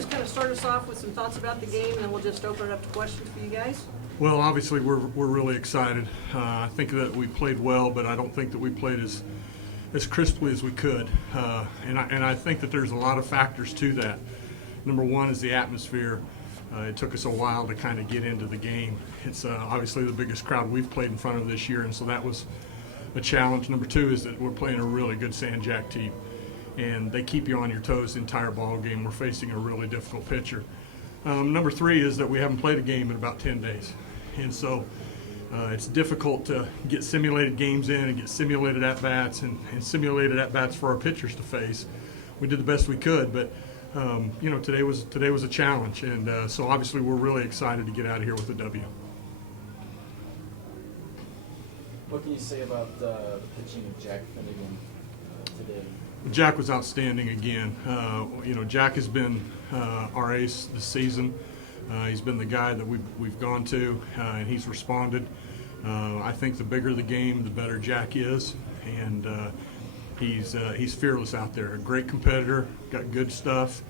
just kind of start us off with some thoughts about the game, and then we'll just open it up to questions for you guys? Well, obviously we're really excited. I think that we played well, but I don't think that we played as crisply as we could. And I think that there's a lot of factors to that. Number one is the atmosphere. It took us a while to kind of get into the game. It's obviously the biggest crowd we've played in front of this year, and so that was a challenge. Number two is that we're playing a really good San Jac team, and they keep you on your toes the entire ball game. We're facing a really difficult pitcher. Number three is that we haven't played a game in about 10 days. And so it's difficult to get simulated games in and get simulated at-bats and simulated at-bats for our pitchers to face. We did the best we could, but today was a challenge, and so obviously we're really excited to get out of here with a W. What can you say about the pitching of Jack Finnegan today? Jack was outstanding again. Jack has been our ace this season. He's been the guy that we've gone to, and he's responded. I think the bigger the game, the better Jack is, and he's fearless out there. A great competitor, got good stuff,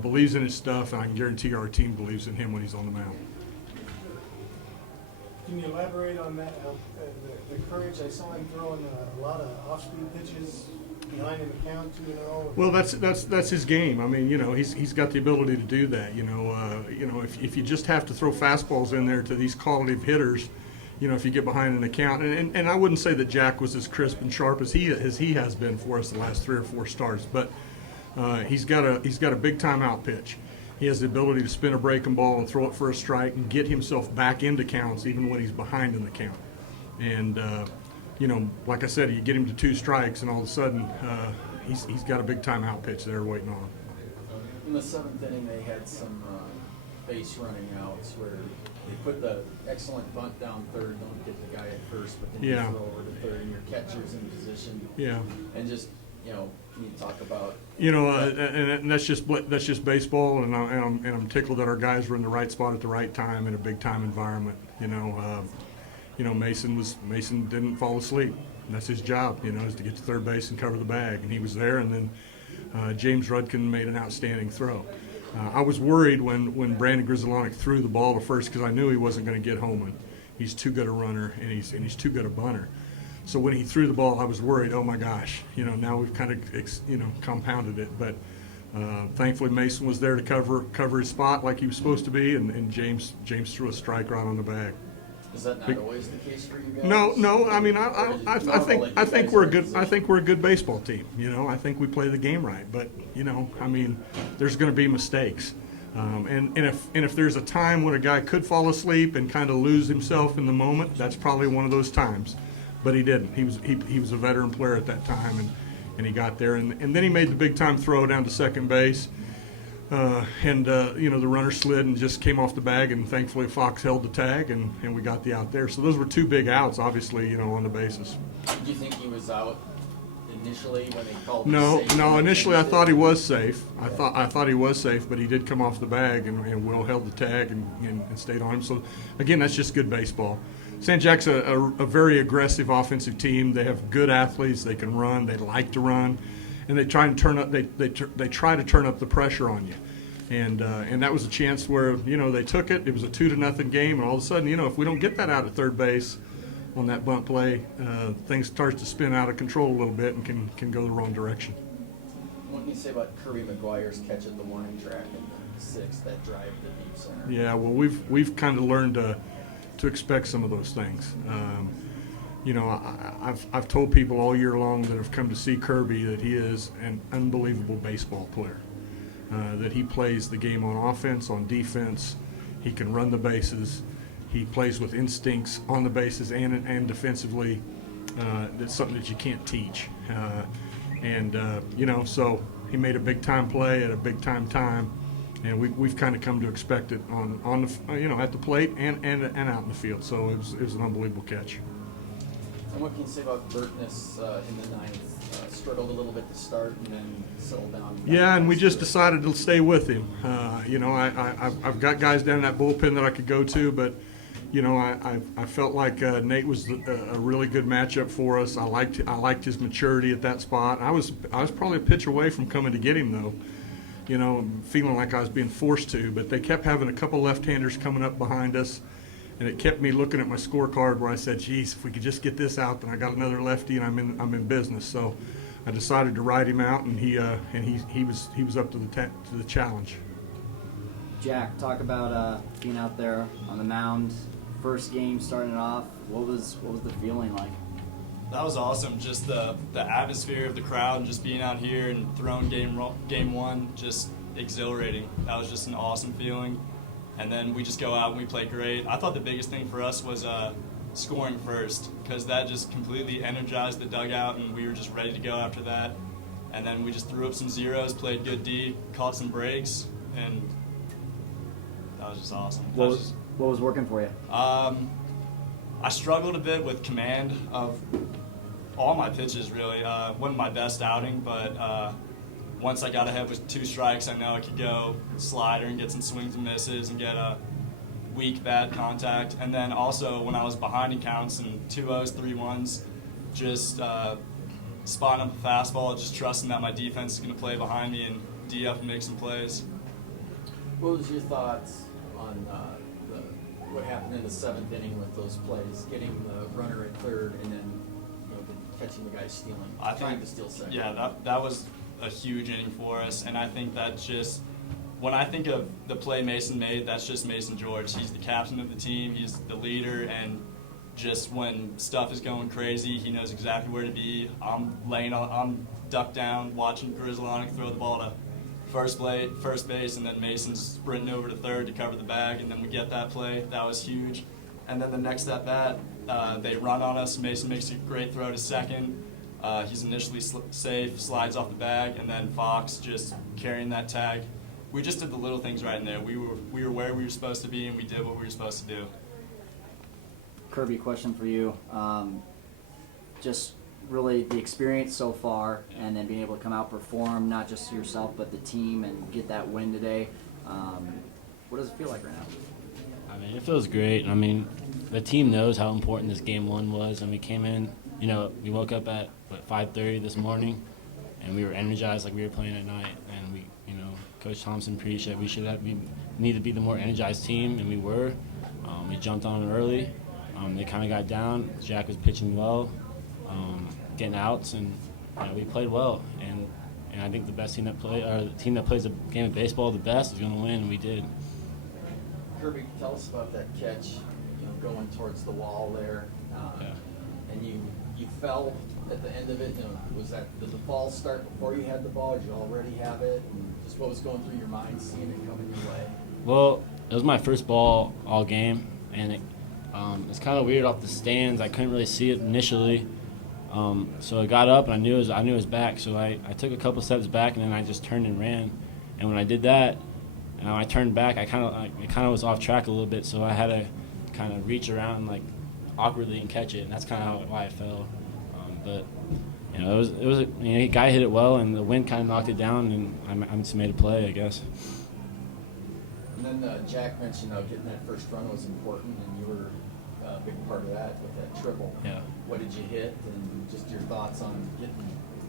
believes in his stuff, and I can guarantee our team believes in him when he's on the mound. Can you elaborate on that? The courage, I saw him throwing a lot of off-speed pitches behind an account 2-0. Well, that's his game. I mean, he's got the ability to do that. If you just have to throw fastballs in there to these quality of hitters, if you get behind an account, and I wouldn't say that Jack was as crisp and sharp as he has been for us the last 3 or 4 starts, but he's got a big time out pitch. He has the ability to spin a breaking ball and throw it for a strike and get himself back into counts even when he's behind in the count. And like I said, you get him to 2 strikes, and all of a sudden he's got a big time out pitch there waiting on him. In the 7th inning, they had some base running outs where they put the excellent bunt down third, don't get the guy at first, but then you throw over to third, and your catcher's in position. Yeah. And just can you talk about? And that's just baseball, and I'm tickled that our guys were in the right spot at the right time in a big time environment. Mason didn't fall asleep. And that's his job, is to get to third base and cover the bag, and he was there. And then James Rudkin made an outstanding throw. I was worried when Brandon Grizzlonic threw the ball to first because I knew he wasn't going to get home. And he's too good a runner, and he's too good a bunter. So when he threw the ball, I was worried. Oh my gosh, now we've kind of compounded it. But thankfully Mason was there to cover his spot like he was supposed to be, and James threw a strike right on the bag. Is that not always the case for you guys? No. I mean, I think we're a good baseball team. I think we play the game right. But there's going to be mistakes. And if there's a time when a guy could fall asleep and kind of lose himself in the moment, that's probably one of those times. But he didn't. He was a veteran player at that time, and he got there. And then he made the big time throw down to second base. The runner slid and just came off the bag, and thankfully Fox held the tag, and we got the out there. So those were 2 big outs, obviously, on the bases. Did you think he was out initially when they called? No. Initially, I thought he was safe. I thought he was safe, but he did come off the bag, and Will held the tag and stayed on him. So again, that's just good baseball. San Jac's a very aggressive offensive team. They have good athletes. They can run. They like to run, and they try and turn up. They try to turn up the pressure on you, and that was a chance where they took it. It was a 2-0 game, and all of a sudden, if we don't get that out at third base on that bunt play, things start to spin out of control a little bit and can go the wrong direction. What can you say about Kirby McGuire's catch at the warning track in the 6th, that drive to deep center? Yeah, well, we've kind of learned to expect some of those things. I've told people all year long that have come to see Kirby that he is an unbelievable baseball player, that he plays the game on offense, on defense. He can run the bases. He plays with instincts on the bases and defensively. That's something that you can't teach. So he made a big time play at a big time. And we've kind of come to expect it on the at the plate and out in the field. So it was an unbelievable catch. And what can you say about Burtness in the 9th? Struggled a little bit to start and then settled down. Yeah, and we just decided to stay with him. I've got guys down in that bullpen that I could go to, but I felt like Nate was a really good matchup for us. I liked his maturity at that spot. I was probably a pitch away from coming to get him though. you know, feeling like I was being forced to, but they kept having a couple left-handers coming up behind us, and it kept me looking at my scorecard where I said, geez, if we could just get this out, then I got another lefty and I'm in business. So I decided to ride him out, and he was up to the challenge. Jack, talk about being out there on the mound, first game starting it off. What was the feeling like? That was awesome. Just the atmosphere of the crowd and just being out here and throwing game one, just exhilarating. That was just an awesome feeling. And then we just go out and we play great. I thought the biggest thing for us was scoring first, because that just completely energized the dugout and we were just ready to go after that. And then we just threw up some zeros, played good D, caught some breaks, and that was just awesome. What was working for you? I struggled a bit with command of all my pitches, really. Wasn't my best outing, but once I got ahead with 2 strikes, I know I could go slider and get some swings and misses and get a weak, bad contact. And then also when I was behind in counts and 2-0s, 3-1s, just spotting up a fastball, just trusting that my defense is going to play behind me and D up and make some plays. What was your thoughts on what happened in the 7th inning with those plays, getting the runner at third and then catching the guy stealing, trying to steal second? Yeah, that was a huge inning for us, and I think that's just, when I think of the play Mason made, that's just Mason George. He's the captain of the team, he's the leader, and just when stuff is going crazy, he knows exactly where to be. I'm ducked down watching Grizzlonic throw the ball to first base, and then Mason's sprinting over to third to cover the bag, and then we get that play. That was huge. And then the next at bat, they run on us. Mason makes a great throw to second. He's initially safe, slides off the bag, and then Fox just carrying that tag. We just did the little things right in there. We were where we were supposed to be, and we did what we were supposed to do. Kirby, question for you. Just really the experience so far, and then being able to come out perform, not just yourself but the team, and get that win today. What does it feel like right now? I mean, it feels great. I mean, the team knows how important this game one was, and we came in, you know, we woke up at 5:30 this morning, and we were energized like we were playing at night. And we, you know, Coach Thompson preached that we need to be the more energized team, and we were. We jumped on it early. They kind of got down. Jack was pitching well, getting outs, and you know, we played well. And I think the best team the team that plays a game of baseball the best is going to win, and we did. Kirby, tell us about that catch, going towards the wall there, and you fell at the end of it. Did the fall start before you had the ball? Did you already have it? And just what was going through your mind, seeing it coming your way? Well, it was my first ball all game, and it's kind of weird off the stands. I couldn't really see it initially, so I got up and I knew it was back. So I took a couple steps back, and then I just turned and ran. And when I did that, I turned back. I kind of was off track a little bit, so I had to kind of reach around like awkwardly and catch it, and that's kind of why I fell. But it was a guy hit it well, and the wind kind of knocked it down, and I just made a play, I guess. And then Jack mentioned getting that first run was important, and you were a big part of that with that triple. Yeah. What did you hit, and just your thoughts on getting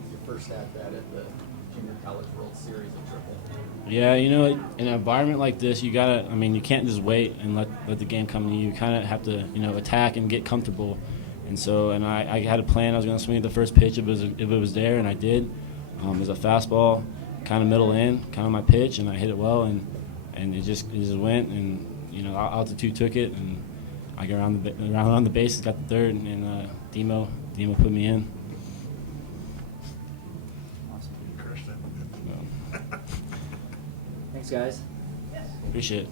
your first at-bat at the Junior College World Series of triple? Yeah, in an environment like this, you can't just wait and let the game come to you. You kind of have to, attack and get comfortable. And so, I had a plan. I was going to swing at the first pitch if it was there, and I did. It was a fastball, kind of middle in, kind of my pitch, and I hit it well, and it just went, and altitude took it, and I got around the bases, got the third, and Demo put me in. Thanks, guys. Appreciate it.